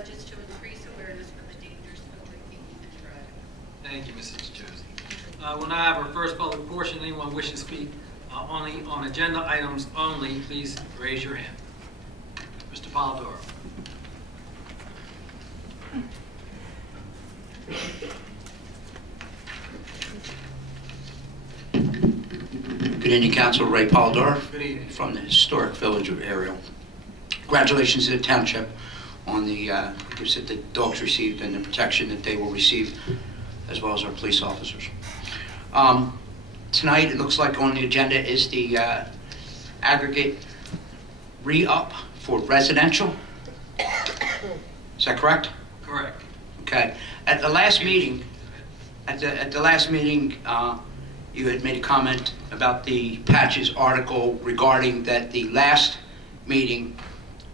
pledges to increase awareness of the dangers of drinking and driving. Thank you, Mrs. Josie. We'll now have our first public portion. Anyone wishing to speak only on agenda items only, please raise your hand. Mr. Polidoro. Good evening, Council. Ray Polidoro. Good evening. From the historic village of Ariel. Congratulations to the township on the gifts that the dogs received and the protection that they will receive, as well as our police officers. Tonight, it looks like on the agenda is the aggregate re-up for residential. Is that correct? Correct. Okay. At the last meeting, you had made a comment about the Patches article regarding that the last meeting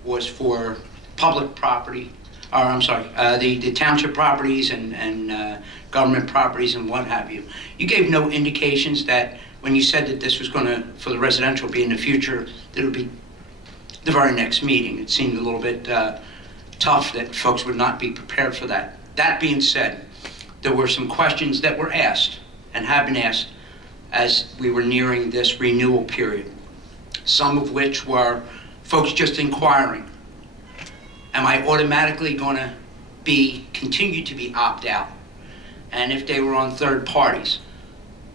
was for public property, or I'm sorry, the township properties and government properties and what have you. You gave no indications that when you said that this was going to, for the residential, be in the future, that it would be the very next meeting. It seemed a little bit tough that folks would not be prepared for that. That being said, there were some questions that were asked and have been asked as we were nearing this renewal period. Some of which were folks just inquiring, am I automatically going to continue to be opt-out? And if they were on third parties,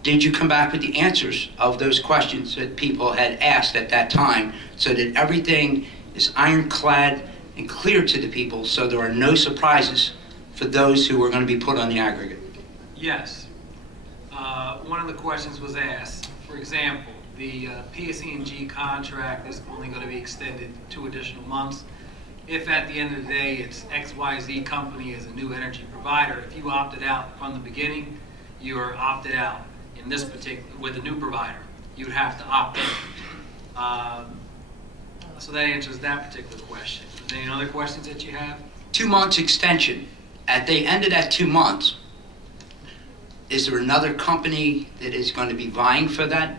did you come back with the answers of those questions that people had asked at that time so that everything is ironclad and clear to the people so there are no surprises for those who are going to be put on the aggregate? Yes. One of the questions was asked, for example, the PSE&G contract is only going to be extended 2 additional months. If at the end of the day it's XYZ company as a new energy provider, if you opted out from the beginning, you are opted out in this particular, with a new provider. You would have to opt in. So that answers that particular question. Any other questions that you have? 2 months extension. At the end of that 2 months, is there another company that is going to be vying for that?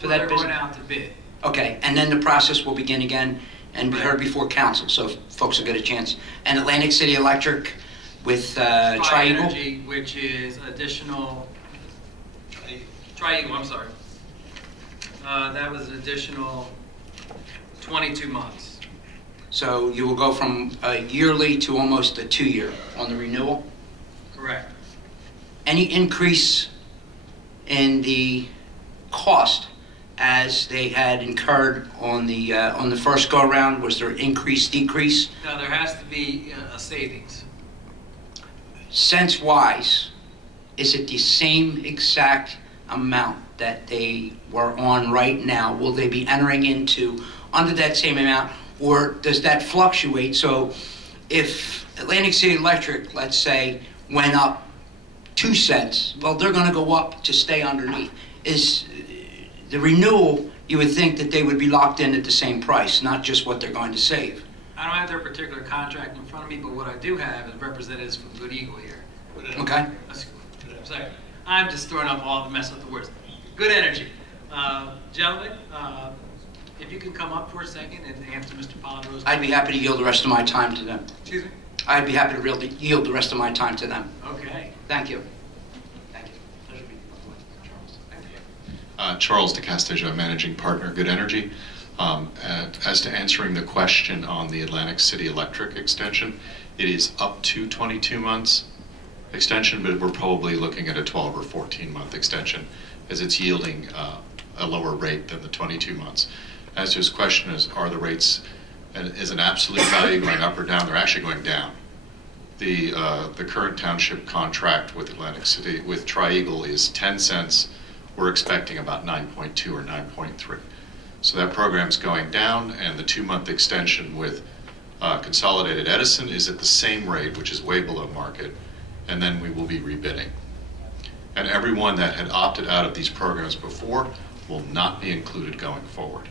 They're going out to bid. Okay, and then the process will begin again and be heard before council, so folks will get a chance. And Atlantic City Electric with Tri-Eagle? Energy, which is additional, Tri-Eagle, I'm sorry. That was an additional 22 months. So you will go from a yearly to almost a 2-year on the renewal? Correct. Any increase in the cost as they had incurred on the first go-around? Was there increase, decrease? No, there has to be a savings. Sense-wise, is it the same exact amount that they were on right now? Will they be entering into under that same amount, or does that fluctuate? So if Atlantic City Electric, let's say, went up 2 cents, well, they're going to go up to stay underneath. Is the renewal, you would think that they would be locked in at the same price, not just what they're going to save. I don't have their particular contract in front of me, but what I do have is representatives from Good Eagle here. Okay. I'm sorry. I'm just throwing up all the mess with the words. Good Energy. Gentlemen, if you can come up for a second and answer Mr. Polidoro's question. I'd be happy to yield the rest of my time to them. Excuse me? I'd be happy to yield the rest of my time to them. Okay. Thank you. Thank you. Pleasure meeting you. Charles. Thank you. Charles DeCastillo, Managing Partner, Good Energy. As to answering the question on the Atlantic City Electric extension, it is up to 22 months extension, but we're probably looking at a 12 or 14-month extension as it's yielding a lower rate than the 22 months. As to his question is, are the rates, is an absolute value going up or down? They're actually going down. The current township contract with Atlantic City, with Tri-Eagle, is 10 cents. We're expecting about 9.2 or 9.3. So that program's going down, and the 2-month extension with Consolidated Edison is at the same rate, which is way below market, and then we will be rebidding. And everyone that had opted out of these programs before will not be included going forward.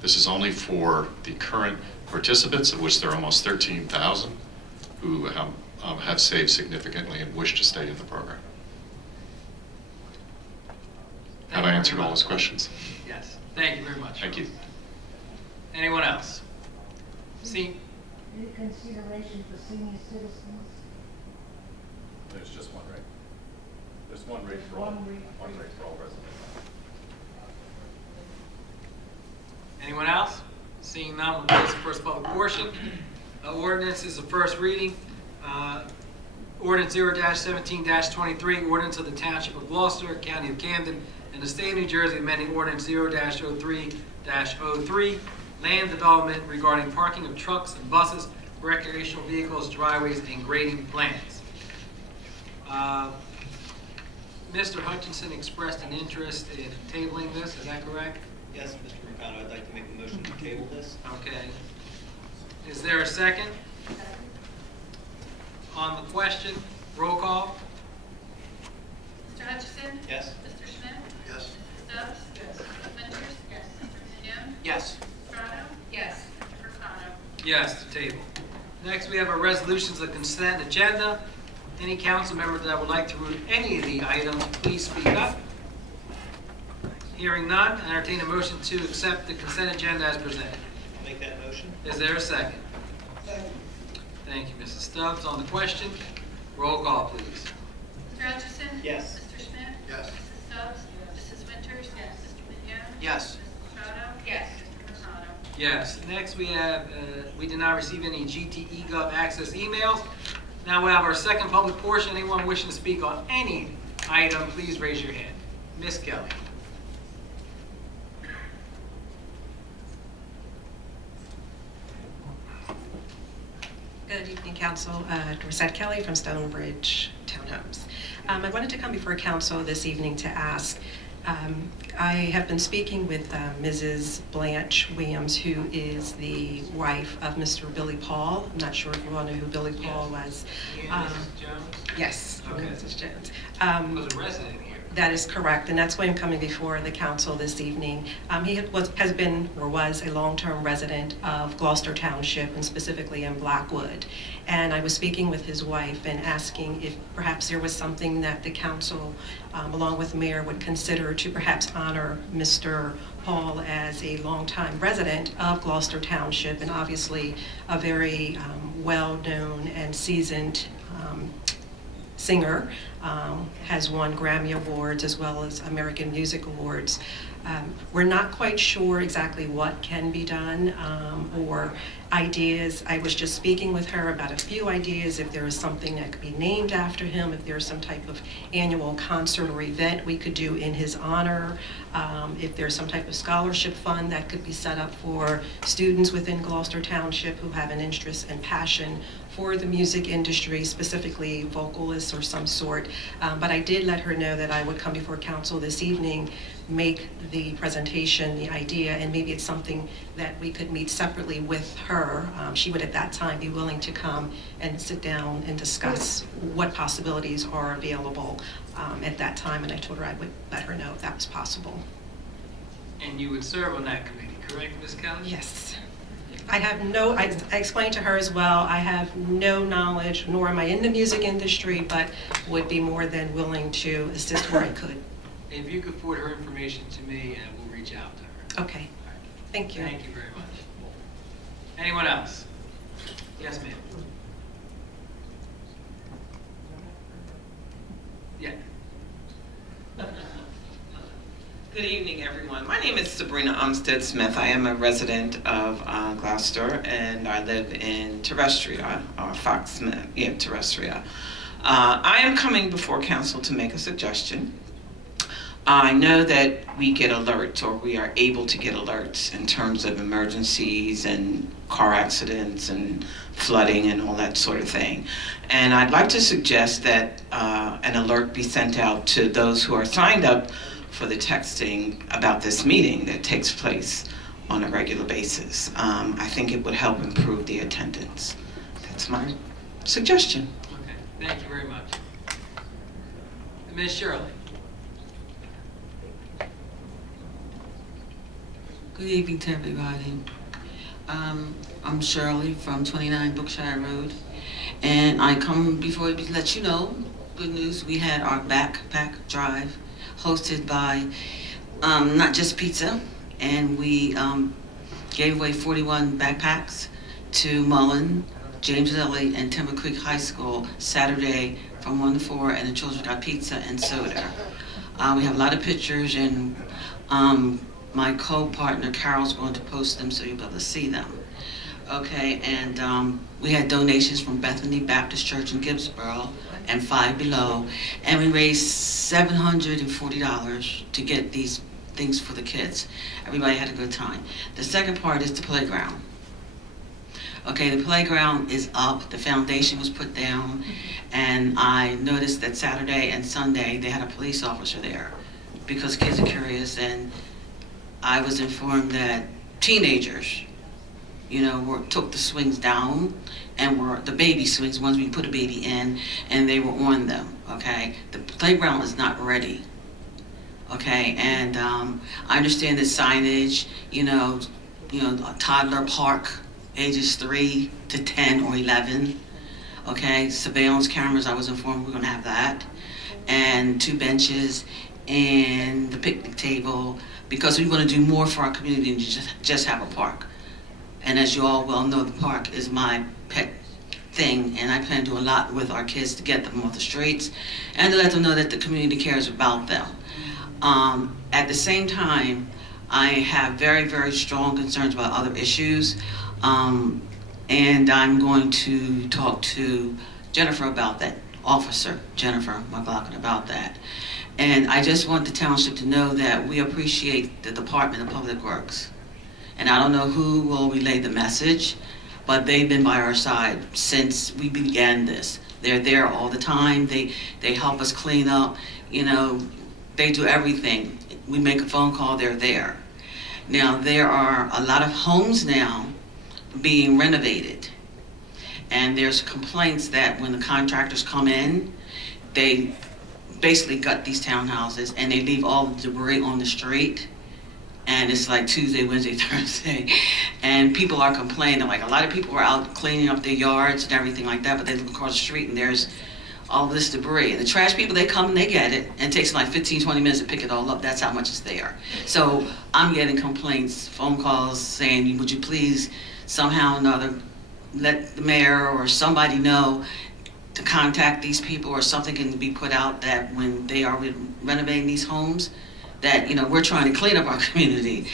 This is only for the current participants, of which there are almost 13,000, who have saved significantly and wish to stay in the program. Have I answered all those questions? Yes. Thank you very much. Thank you. Anyone else? See? Any consideration for senior citizens? There's just one rate. There's one rate for all. One rate. One rate for all residents. Anyone else? Seeing none, we'll close the first public portion. Ordinance is the first reading. Ordinance 0-17-23, ordinance of the Township of Gloucester, County of Camden, and the State of New Jersey amending ordinance 0-03-03, land development regarding parking of trucks and buses, recreational vehicles, driveways, and grading plans. Mr. Hutchinson expressed an interest in tabling this, is that correct? Yes, Mr. Mercado, I'd like to make a motion to table this. Okay. Is there a second? On the question, roll call. Mr. Hutchison? Yes. Mr. Schmidt? Yes. Mrs. Stubbs? Yes. Mrs. Winters? Yes. Mr. Mignone? Yes. Mr. Strato? Yes. Mr. Mercado? Yes, to table. Next, we have our resolutions of consent agenda. Any council member that would like to read any of the items, please speak up. Hearing none, I entertain a motion to accept the consent agenda as presented. I'll make that motion. Is there a second? Second. Thank you, Mrs. Stubbs. On the question, roll call, please. Mr. Hutchison? Yes. Mr. Schmidt? Yes. Mrs. Stubbs? Mrs. Winters? Yes. Mr. Mignone? Yes. Mrs. Strato? Yes. Mr. Mercado? Yes. Next, we have, we did not receive any GTE Gov access emails. Now we have our second public portion. Anyone wishing to speak on any item, please raise your hand. Ms. Kelly. Good evening, Council. Dorsette Kelly from Stonebridge Townhomes. I wanted to come before Council this evening to ask, I have been speaking with Mrs. Blanche Williams, who is the wife of Mr. Billy Paul. I'm not sure if you all know who Billy Paul was. Mrs. Jones? Yes, Okay. Mrs. Jones. Was a resident here. That is correct, and that's why I'm coming before the council this evening. He has been or was a long-term resident of Gloucester Township, and specifically in Blackwood. And I was speaking with his wife and asking if perhaps there was something that the council, along with the mayor, would consider to perhaps honor Mr. Paul as a longtime resident of Gloucester Township, and obviously a very well-known and seasoned singer, has won Grammy Awards as well as American Music Awards. We're not quite sure exactly what can be done or ideas. I was just speaking with her about a few ideas, if there is something that could be named after him, if there's some type of annual concert or event we could do in his honor, if there's some type of scholarship fund that could be set up for students within Gloucester Township who have an interest and passion for the music industry, specifically vocalists or some sort. But I did let her know that I would come before council this evening, make the presentation, the idea, and maybe it's something that we could meet separately with her. She would at that time be willing to come and sit down and discuss what possibilities are available at that time, and I told her I would let her know if that was possible. And you would serve on that committee, correct, Ms. Kelly? Yes. I have no, I explained to her as well, I have no knowledge, nor am I in the music industry, but would be more than willing to assist where I could. If you could forward her information to me, we'll reach out to her. Okay. Thank you. Thank you very much. Anyone else? Yes, ma'am. Yeah. Good evening, everyone. My name is Sabrina Umstead Smith. I am a resident of Gloucester, and I live in Terrestria, or Foxsmith, yeah, Terrestria. I am coming before council to make a suggestion. I know that we get alerts, or we are able to get alerts in terms of emergencies and car accidents and flooding and all that sort of thing. And I'd like to suggest that an alert be sent out to those who are signed up for the texting about this meeting that takes place on a regular basis. I think it would help improve the attendance. That's my suggestion. Okay, thank you very much. Ms. Shirley. Good evening to everybody. I'm Shirley from 29 Brookshire Road, and I come before you to let you know, good news, we had our backpack drive hosted by Not Just Pizza, and we gave away 41 backpacks, to Mullen, James Lilly, and Timber Creek High School Saturday from 1 to 4, and the children got pizza and soda. We have a lot of pictures, and my co-partner Carol's going to post them so you'll be able to see them. Okay, and we had donations from Bethany Baptist Church in Gibbsboro and Five Below, and we raised $740 to get these things for the kids. Everybody had a good time. The second part is the playground. Okay, the playground is up, the foundation was put down, and I noticed that Saturday and Sunday they had a police officer there because kids are curious, and I was informed that teenagers, took the swings down and were the baby swings, ones we put a baby in, and they were on them, okay? The playground is not ready, okay? And I understand the signage, a toddler park, ages 3 to 10 or 11, okay? Surveillance cameras, I was informed we're gonna have that, and 2 benches, and the picnic table, because we want to do more for our community than just have a park. And as you all well know, the park is my pet thing, and I plan to do a lot with our kids to get them off the streets and to let them know that the community cares about them. At the same time, I have very, very strong concerns about other issues, and I'm going to talk to Jennifer about that, Officer Jennifer McLaughlin, about that. And I just want the township to know that we appreciate the Department of Public Works. And I don't know who will relay the message, but they've been by our side since we began this. They're there all the time. They help us clean up. They do everything. We make a phone call, they're there. Now, there are a lot of homes now being renovated. And there's complaints that when the contractors come in, they basically gut these townhouses and they leave all the debris on the street. And it's like Tuesday, Wednesday, Thursday. And people are complaining. Like, a lot of people are out cleaning up their yards and everything like that, but they look across the street and there's all this debris. And the trash people, they come and they get it, and it takes them like 15, 20 minutes to pick it all up. That's how much is there. So I'm getting complaints, phone calls saying, would you please somehow or another let the mayor or somebody know to contact these people, or something can be put out that when they are renovating these homes, that, we're trying to clean up our community,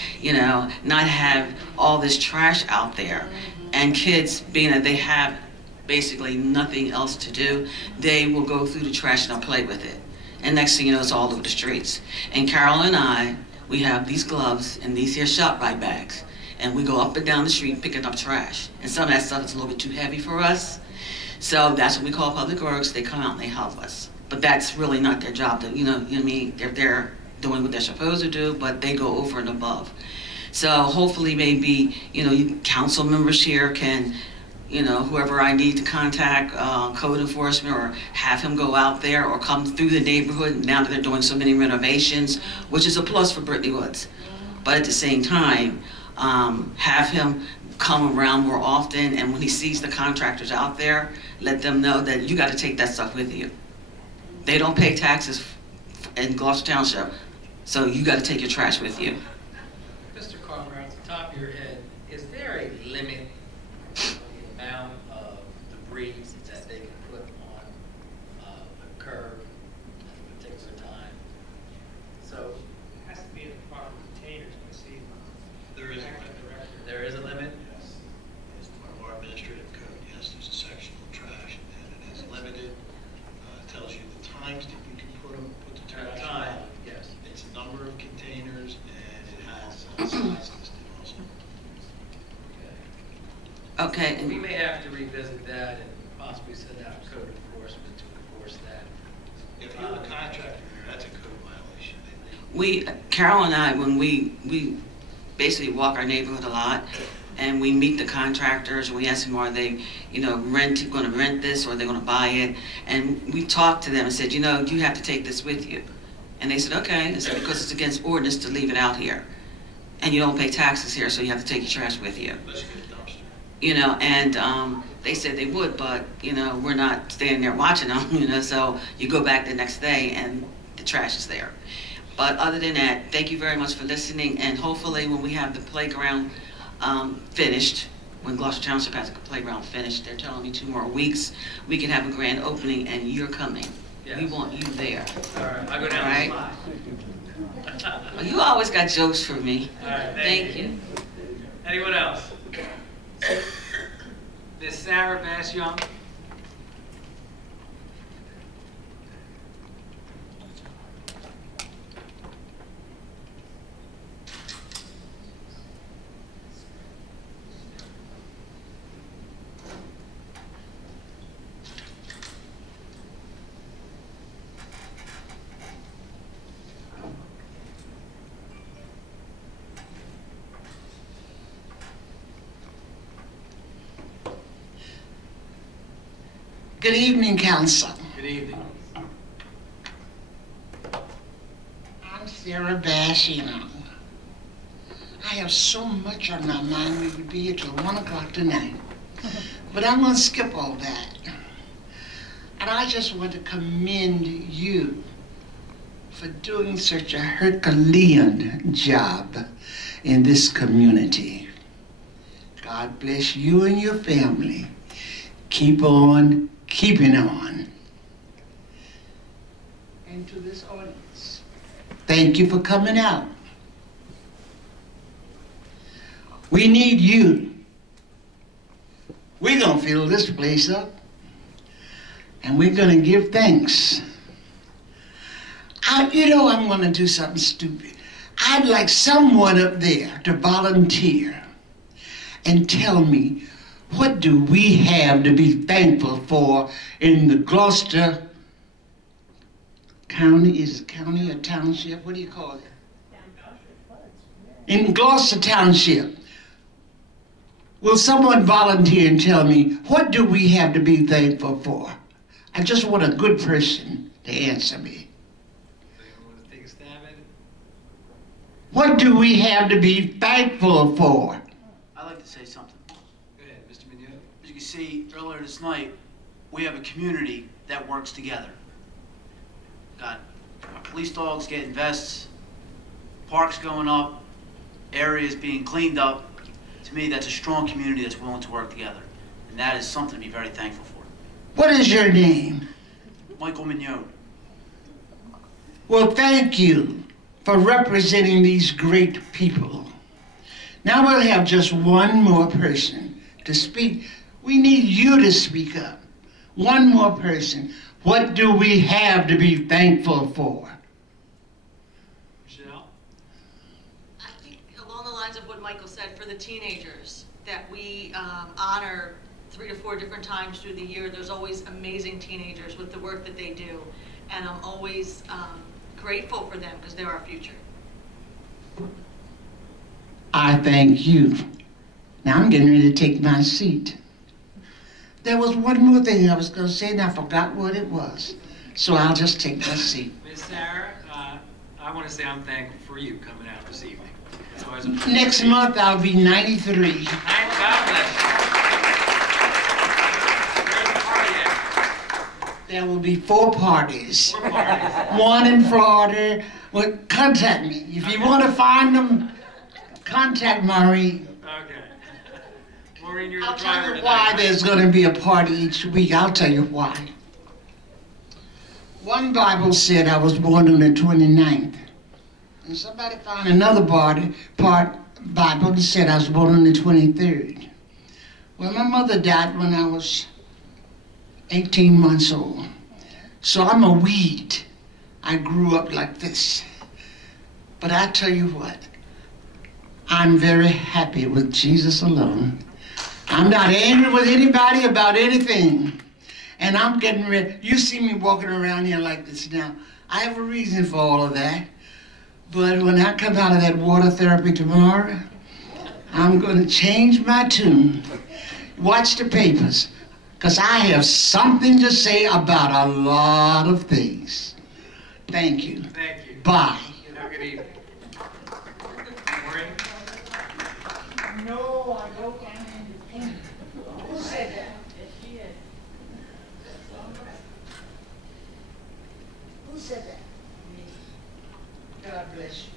not have all this trash out there. And kids, being that they have basically nothing else to do, they will go through the trash and they'll play with it. And next thing you know, it's all over the streets. And Carol and I, we have these gloves and these here ShopRite bags. And we go up and down the street picking up trash. And some of that stuff is a little bit too heavy for us. So that's what we call Public Works. They come out and they help us. But that's really not their job. You know what I mean? They're there doing what they're supposed to do, but they go over and above. So hopefully maybe, you council members here can, whoever I need to contact, code enforcement, or have him go out there or come through the neighborhood now that they're doing so many renovations, which is a plus for Brittany Woods. But at the same time, have him come around more often, and when he sees the contractors out there, let them know that you got to take that stuff with you. They don't pay taxes in Gloucester Township, so you got to take your trash with you. Mr. Carver, off the top of your head, is there a limit to the amount of debris that they can put on a curb at a particular time? So It has to be in the proper containers, I see. There is a limit. there is a limit? As part of our administrative code, yes, there's a section on trash, and it is limited. It tells you the times that you can put the trash Time, out. yes. It's a number of containers, and it has size listed also. Okay. We may have to revisit that and possibly send out code enforcement to enforce that. If you're the contractor, that's a code violation. Carol and I, when we basically walk our neighborhood a lot, and we meet the contractors, and we ask them, are they, going to rent this, or are they going to buy it? And we talked to them and said, you have to take this with you. And they said, okay. I said, because it's against ordinance to leave it out here. And you don't pay taxes here, so you have to take your trash with you. Let's get a dumpster. And they said they would, but, we're not standing there watching them, so you go back the next day and the trash is there. But other than that, thank you very much for listening, and hopefully when we have the playground finished, when Gloucester Township has a playground finished. They're telling me 2 more weeks, we can have a grand opening, and you're coming. Yes. We want you there. All right, I'll go down Right. the slide. Oh, you always got jokes for me. All right, Thank you. Anyone else? Miss Sarah Bass Young. Good evening, Council. Good evening. I'm Sarah Bass Young. I have so much on my mind. We would be here till 1 o'clock tonight. But I'm going to skip all that. And I just want to commend you for doing such a Herculean job in this community. God bless you and your family. Keep on keeping on. And to this audience, thank you for coming out. We need you. We're going to fill this place up, and we're going to give thanks. I'm going to do something stupid. I'd like someone up there to volunteer and tell me, what do we have to be thankful for in the Gloucester County? Is it county or township? What do you call it? In Gloucester Township. Will someone volunteer and tell me, what do we have to be thankful for? I just want a good person to answer me. Want to take a stab at it? What do we have to be thankful for? I'd like to say something. Go ahead, Mr. Mignot. As you can see, earlier this night, we have a community that works together. Got our police dogs getting vests, parks going up, areas being cleaned up. To me, that's a strong community that's willing to work together. And that is something to be very thankful for. What is your name? Michael Mignot. Well, thank you for representing these great people. Now we'll have just one more person to speak. We need you to speak up. One more person. What do we have to be thankful for? Michelle? I think along the lines of what Michael said, for the teenagers, that we honor 3 to 4 different times through the year. There's always amazing teenagers with the work that they do. And I'm always grateful for them because they're our future. I thank you. Now I'm getting ready to take my seat. There was one more thing I was going to say, and I forgot what it was. So I'll just take my seat. Miss Sarah, I want to say I'm thankful for you coming out this evening. It's always a Next month I'll be 93. God bless you. Where's the party at? There will be 4 parties. 4 parties. One in Florida. Well, contact me. If you want to find them, contact Maureen. Okay. Maureen, you're I'll the tell driver you tonight, why right? there's going to be a party each week. I'll tell you why. One Bible said I was born on the 29th. And somebody found another Bible that said I was born on the 23rd. Well, my mother died when I was 18 months old. So I'm a weed. I grew up like this. But I tell you what, I'm very happy with Jesus alone. I'm not angry with anybody about anything. And I'm getting ready. You see me walking around here like this now. I have a reason for all of that. But when I come out of that water therapy tomorrow, I'm going to change my tune. Watch the papers, because I have something to say about a lot of things. Thank you. Thank you. Bye. Have a good evening. Maureen? No, I don't want independent. Who said that? Who said that? God bless you.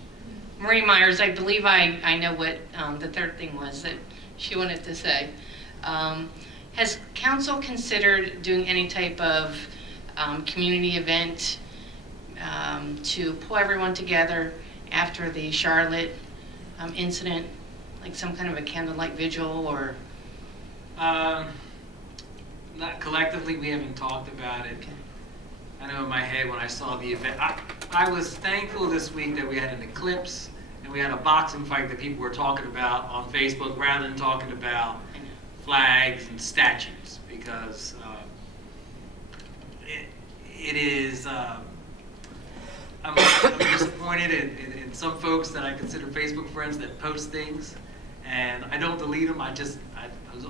Maureen Myers, I believe I know what the third thing was, that she wanted to say. Has council considered doing any type of community event to pull everyone together after the Charlotte incident, like some kind of a candlelight vigil or? Not collectively, we haven't talked about it. Okay. I know in my head when I saw the event, I was thankful this week that we had an eclipse and we had a boxing fight that people were talking about on Facebook rather than talking about flags and statues, because it is, I'm disappointed in some folks that I consider Facebook friends that post things, and I don't delete them, I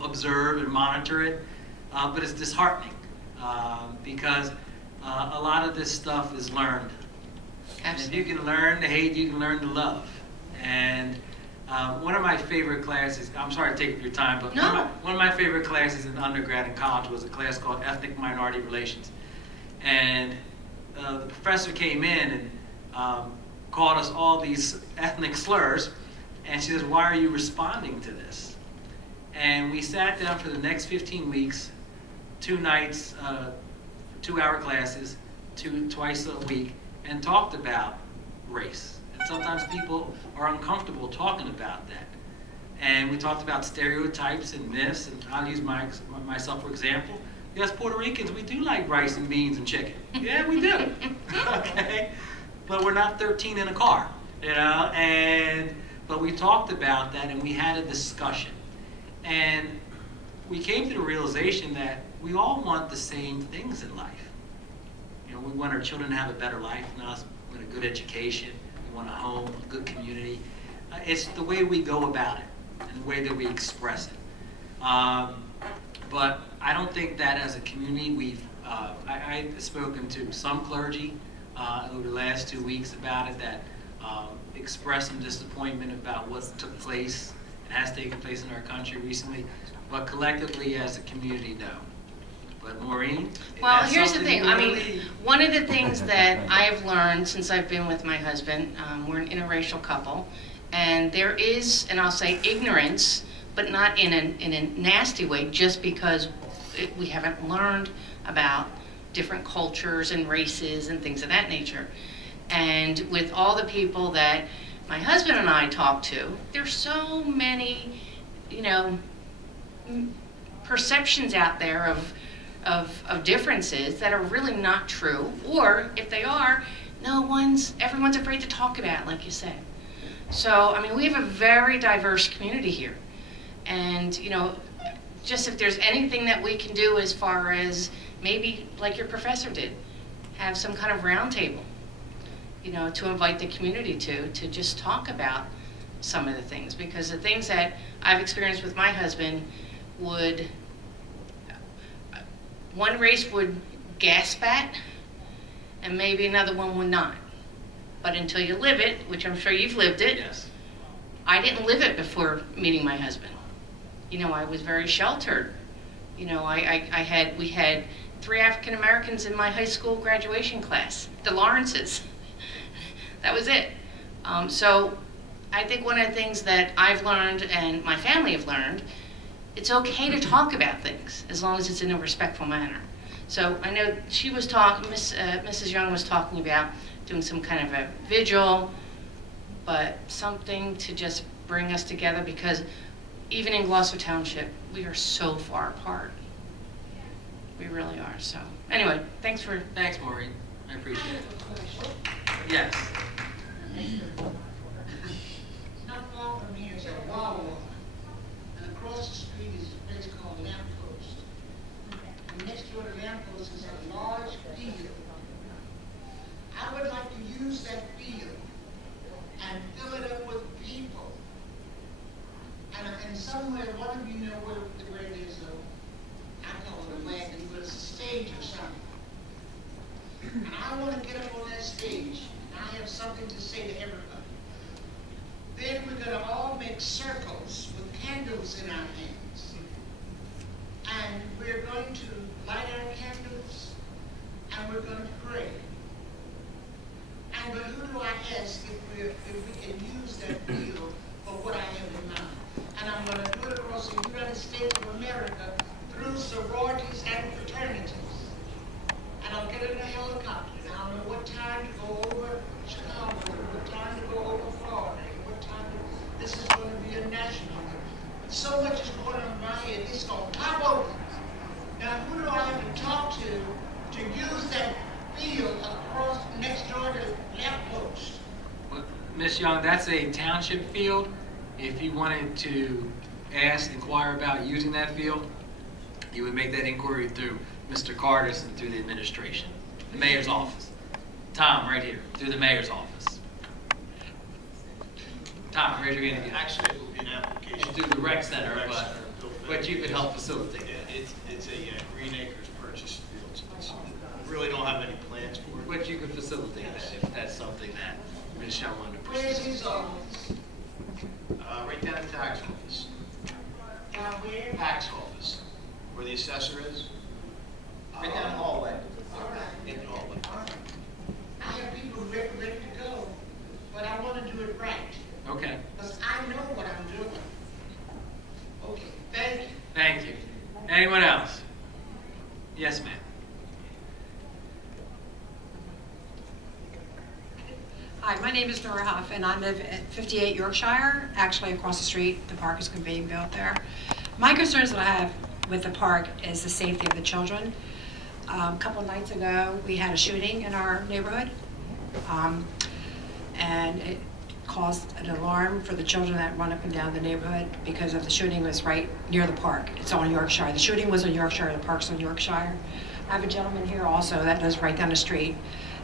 observe and monitor it, but it's disheartening because a lot of this stuff is learned. Absolutely. And if you can learn to hate, you can learn to love. And one of my favorite classes, I'm sorry to take up your time, but no. one of my favorite classes in undergrad and college was a class called Ethnic Minority Relations. And the professor came in and called us all these ethnic slurs, and she says, "Why are you responding to this?" And we sat down for the next 15 weeks, 2 nights, 2-hour classes, twice a week, and talked about race. And sometimes people are uncomfortable talking about that. And we talked about stereotypes and myths, and I'll use myself for example. Yes, Puerto Ricans, we do like rice and beans and chicken. Yeah, we do. Okay? But we're not 13 in a car, you know? But we talked about that and we had a discussion. And we came to the realization that we all want the same things in life. You know, we want our children to have a better life than us. We want a good education. We want a home, a good community. It's the way we go about it and the way that we express it. But I don't think that as a community we've, I've spoken to some clergy over the last 2 weeks about it that expressed some disappointment about what took place and has taken place in our country recently. But collectively as a community, no. But Maureen? Well, here's the thing. I mean, one of the things that I have learned since I've been with my husband, we're an interracial couple, and there is, and I'll say ignorance, but not in a nasty way, just because we haven't learned about different cultures and races and things of that nature. And with all the people that my husband and I talk to, there's so many, you know, perceptions out there of differences that are really not true, or if they are, everyone's afraid to talk about it, like you said. So, I mean, we have a very diverse community here. And, you know, just if there's anything that we can do as far as maybe, like your professor did, have some kind of round table, you know, to invite the community to just talk about some of the things. Because the things that I've experienced with my husband would, one race would gasp at, and maybe another one would not. But until you live it, which I'm sure you've lived it, yes. I didn't live it before meeting my husband. You know, I was very sheltered. You know, we had 3 African Americans in my high school graduation class, the Lawrences. That was it. So I think one of the things that I've learned and my family have learned, it's okay to talk about things as long as it's in a respectful manner. So I know she was talking, Mrs. Young was talking about doing some kind of a vigil, but something to just bring us together, because even in Gloucester Township, we are so far apart. We really are. So anyway, thanks, Maureen. I appreciate it. Yes. Not far from here is a Wawa, and across the street is a place called Lamppost. And next door to Lamppost is a large field. I would like to use that field and fill it up with people. And somewhere, one of you know where it is, I call it a wagon, but it's a stage or something. And I want to get up on that stage, and I have something to say to everybody. Then we're going to all make circles with candles in our hands. And we're going to light our candles, and we're going to pray. And but who do I ask if we can use that field for what I have in mind? And I'm going to do it across what time to go over Chicago, what time to go over Florida, and what time this is going to be a national. So much is going on around here, it's going to pop open. Now, who do I have to talk to use that field across next door to the left post? Well, Ms. Young, that's a township field. If you wanted to inquire about using that field, you would make that inquiry through Mr. Cardis and through the administration, the mayor's office. Tom, right here, through the mayor's office. Tom, raise your hand again. Actually, it will be an application. And through the rec center, but you could help facilitate. Yeah, it's a Green Acres purchase field. So we really don't have any plans for it. But you could facilitate that if that's something that Ms. Young wanted to Where's pursue. his office? Right down at the tax office. Down where? Tax office, where the assessor is. Right down the hallway. All right. In the hallway. I have people ready to go, but I want to do it right. Okay. Because I know what I'm doing. Okay, thank you. Thank you. Anyone else? Yes, ma'am. Hi, my name is Nora Huff, and I live at 58 Yorkshire, actually across the street. The park is being built there. My concerns that I have with the park is the safety of the children. A couple nights ago, we had a shooting in our neighborhood, and it caused an alarm for the children that run up and down the neighborhood because of the shooting was right near the park. It's on Yorkshire. The shooting was on Yorkshire, the park's on Yorkshire. I have a gentleman here also that lives right down the street,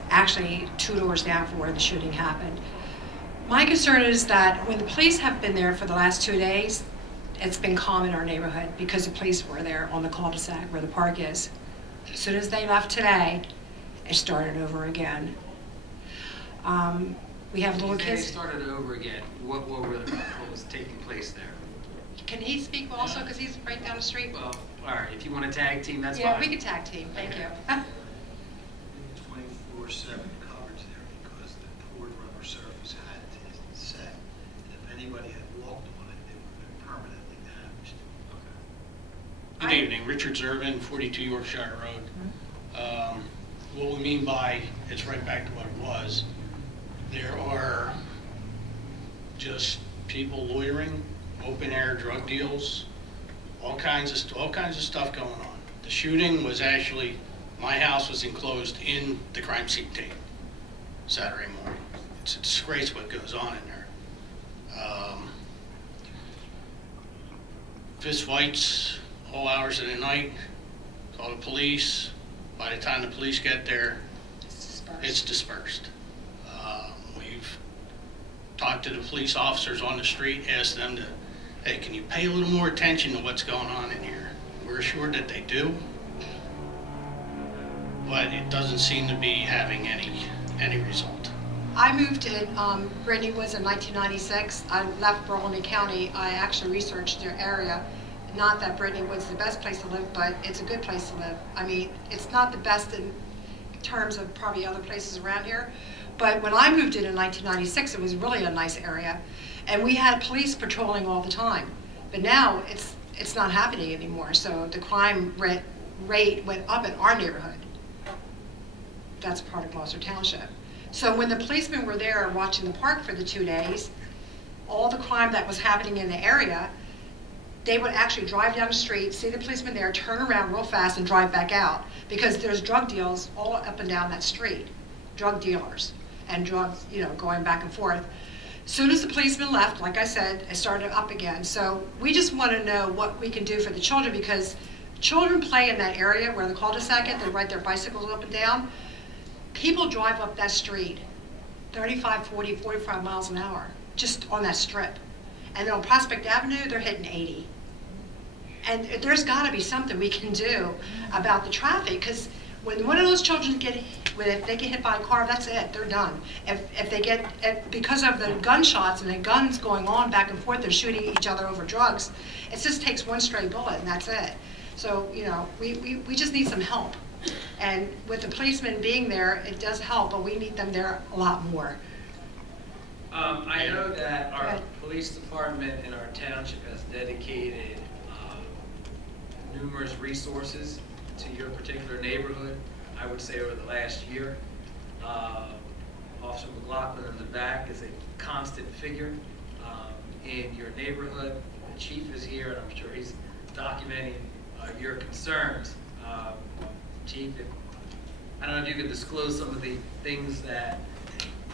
actually 2 doors down from where the shooting happened. My concern is that when the police have been there for the last 2 days, it's been calm in our neighborhood because the police were there on the cul-de-sac where the park is. As soon as they left today, it started over again. We have little They kids. started over again. What was taking place there? Can he speak also, because he's right down the street? Well, all right. If you want to tag team, that's Yeah, fine. we can tag team, thank you. 24/7 coverage there because the poured rubber surface had to set. And if anybody had walked on it, they would have been permanently damaged. Good evening, Richard Zervin, 42 Yorkshire Road. What we mean by it's right back to what it was, there are just people loitering, open air drug deals, all kinds of stuff going on. The shooting was actually, my house was enclosed in the crime scene tape Saturday morning. It's a disgrace what goes on in there. Fist fights all hours of the night, call the police. By the time the police get there, it's dispersed. We've talked to the police officers on the street, asked them to, hey, can you pay a little more attention to what's going on in here? We're assured that they do, but it doesn't seem to be having any result. I moved in Brittany Woods in 1996. I left Burlington County. I actually researched their area. Not that Brittany Woods is the best place to live, but it's a good place to live. I mean, it's not the best in terms of probably other places around here, but when I moved in 1996, it was really a nice area, and we had police patrolling all the time. But now it's not happening anymore, so the crime rate went up in our neighborhood. That's part of Gloucester Township. So when the policemen were there watching the park for the 2 days, all the crime that was happening in the area, they would actually drive down the street, see the policeman there, turn around real fast and drive back out, because there's drug deals all up and down that street, drug dealers and drugs, going back and forth. As soon as the policeman left, like I said, it started up again. So we just want to know what we can do for the children, because children play in that area where the cul-de-sac is, they ride their bicycles up and down. People drive up that street 35, 40, 45 miles an hour, just on that strip. And then on Prospect Avenue, they're hitting 80. And there's got to be something we can do about the traffic, because when one of those children if they get hit by a car, that's it, they're done. If they because of the gunshots and the guns going on back and forth, they're shooting each other over drugs, it just takes one stray bullet and that's it. So, we just need some help. And with the policemen being there, it does help, but we need them there a lot more. I know that our police department in our township has dedicated numerous resources to your particular neighborhood, I would say over the last year. Officer McLaughlin in the back is a constant figure in your neighborhood. The chief is here, and I'm sure he's documenting your concerns. Chief, I don't know if you could disclose some of the things that,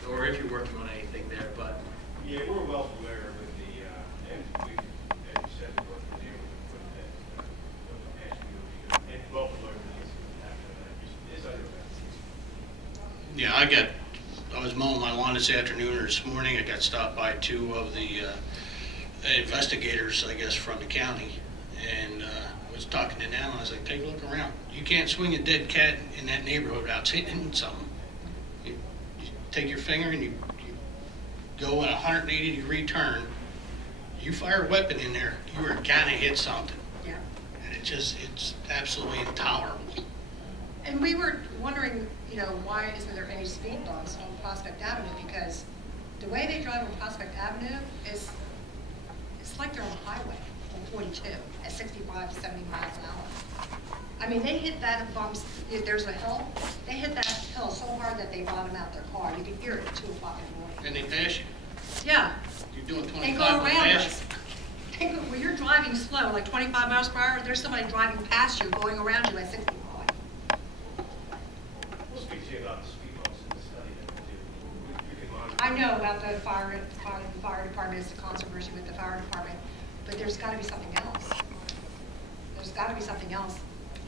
or if you're working on anything there, but. Yeah, we're well familiar with the, and we, as you said, worked with you with the past few years, and well familiar with this after that. It's under that. Yeah, I was mowing my lawn this afternoon or this morning. I got stopped by two of the investigators, I guess, from the county, and was talking to them. I was like, take a look around. You can't swing a dead cat in that neighborhood without hitting something. You take your finger and you go at a 180-degree turn. You fire a weapon in there, you are gonna hit something. Yeah. And it's absolutely intolerable. And we were wondering, why isn't there any speed bumps on Prospect Avenue? Because the way they drive on Prospect Avenue it's like they're on the highway on 42 at 65 to 70 miles an hour. I mean, they hit that bumps, there's a hill, they hit that hill so hard that they bottom out their car. You can hear it at 2 o'clock in the morning. And they pass you. Yeah. You're doing 25 They go around pass us. When you're driving slow, like 25 miles per hour, there's somebody driving past you, going around you at 65. We'll speak to you about the speed bumps in the study that we'll do. We can monitor. I know about the fire department, it's a controversy with the fire department, but there's got to be something else. There's got to be something else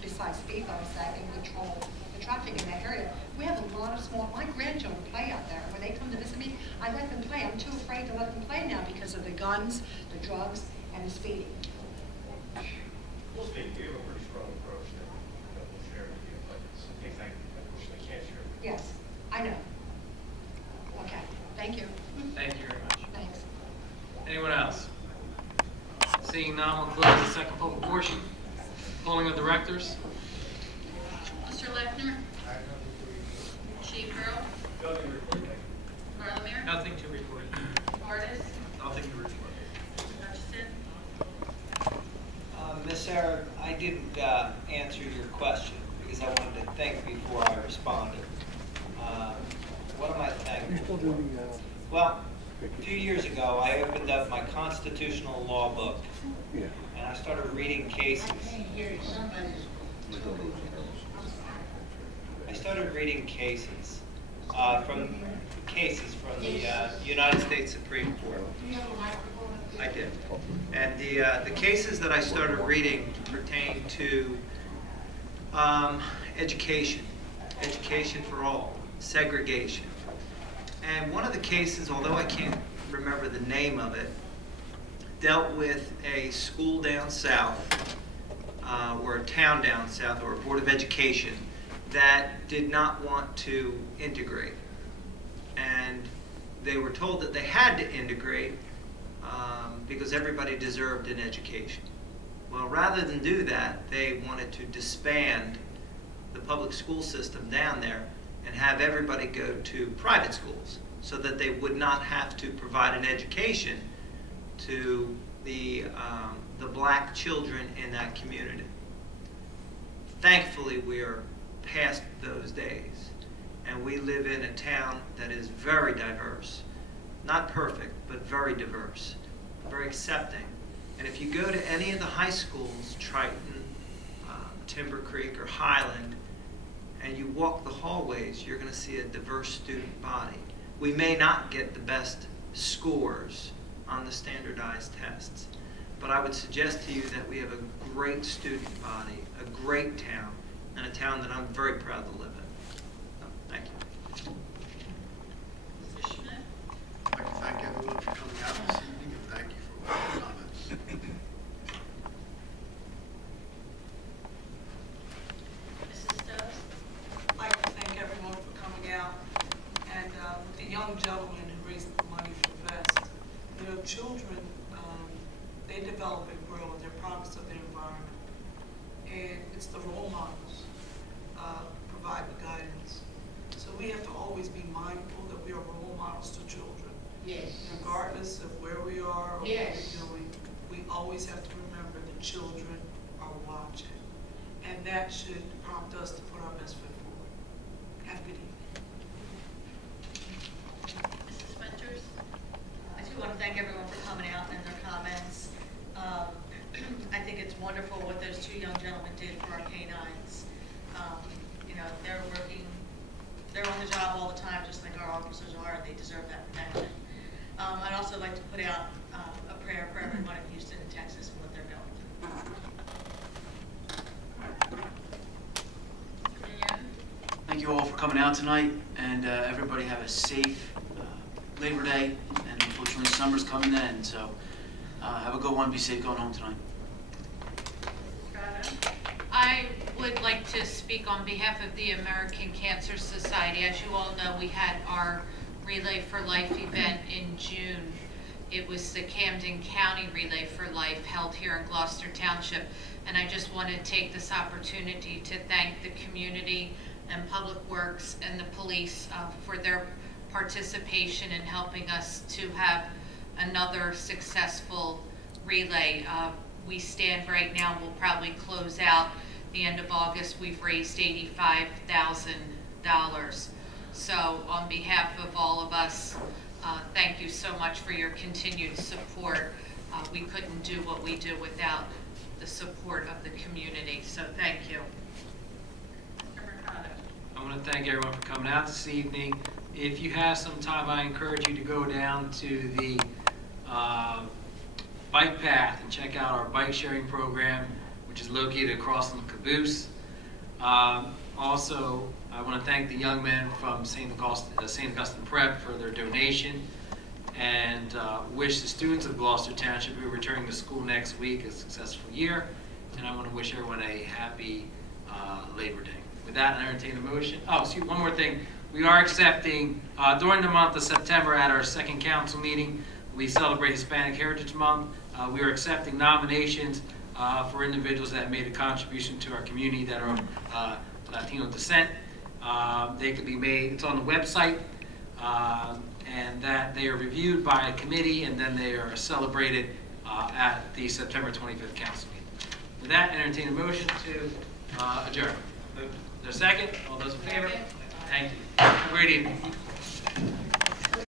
besides speed bumps that can control the traffic in that area. We have a lot of my grandchildren play out there. When they come to visit me, I let them play. I'm too afraid to let them play now because of the guns, the drugs, and the speeding. We'll speak. We have a pretty strong approach that we'll share with you, but it's things I unfortunately can't share with you. Yes, I know. Okay, thank you. Thank you very much. Thanks. Anyone else? Seeing none, we'll close the second public portion. Polling of directors. Mr. Lechner? Chief Earl? Barlamere? Nothing to report. Artis? Nothing to report. Hutchison? Ms. Sarah, I didn't answer your question because I wanted to think before I responded. What am I thankful for? Well, a few years ago, I opened up my constitutional law book, and I started reading cases. I started reading cases from the United States Supreme Court. I did. And the cases that I started reading pertain to education for all, segregation. And one of the cases, although I can't remember the name of it, dealt with a school down south, or a town down south, or a board of education that did not want to integrate. And they were told that they had to integrate because everybody deserved an education. Well, rather than do that, they wanted to disband the public school system down there and have everybody go to private schools so that they would not have to provide an education to the black children in that community. Thankfully, we are past those days, and we live in a town that is very diverse. Not perfect, but very diverse, very accepting. And if you go to any of the high schools, Triton, Timber Creek, or Highland, and you walk the hallways, you're going to see a diverse student body. We may not get the best scores on the standardized tests, but I would suggest to you that we have a great student body, a great town, and a town that I'm very proud to live in. So, thank you. Mr. Schmidt? I'd like to thank everyone for coming out this evening, and thank you for all your comments. Mrs. Stubbs? I'd like to thank everyone for coming out, and the young gentleman who raised the money for the vest. Children, they develop and grow, and they're products of their environment. And it's the role models provide the guidance. So we have to always be mindful that we are role models to children. Yes. Regardless of where we are or Yes. what we're doing, we always have to remember the children are watching. And that should prompt us to put our best foot forward. Have a good evening. job all the time, just like our officers are, and they deserve that protection. I'd also like to put out a prayer for everyone in Houston and Texas and what they're going through. Thank you all for coming out tonight, and everybody have a safe Labor Day, and unfortunately summer's coming to end, so have a good one. Be safe going home tonight. I would like to speak on behalf of the American Cancer Society. As you all know, we had our Relay for Life event in June. It was the Camden County Relay for Life held here in Gloucester Township. And I just want to take this opportunity to thank the community and Public Works and the police for their participation in helping us to have another successful relay. We stand right now, we'll probably close out the end of August. We've raised $85,000. So on behalf of all of us, thank you so much for your continued support. We couldn't do what we do without the support of the community, so thank you. I want to thank everyone for coming out this evening. If you have some time, I encourage you to go down to the bike path and check out our bike sharing program, which is located across from the caboose. Also, I want to thank the young men from St. Augustine Prep for their donation, and wish the students of Gloucester Township who are returning to school next week a successful year. And I want to wish everyone a happy Labor Day. With that, I entertain a motion. Oh, excuse me, one more thing. We are accepting, during the month of September at our second council meeting, we celebrate Hispanic Heritage Month. We are accepting nominations for individuals that made a contribution to our community that are Latino descent. They could be made, it's on the website, and that they are reviewed by a committee, and then they are celebrated at the September 25th council meeting. With that, entertain a motion to adjourn. Is there a second? All those in favor? Thank you. Have a great evening.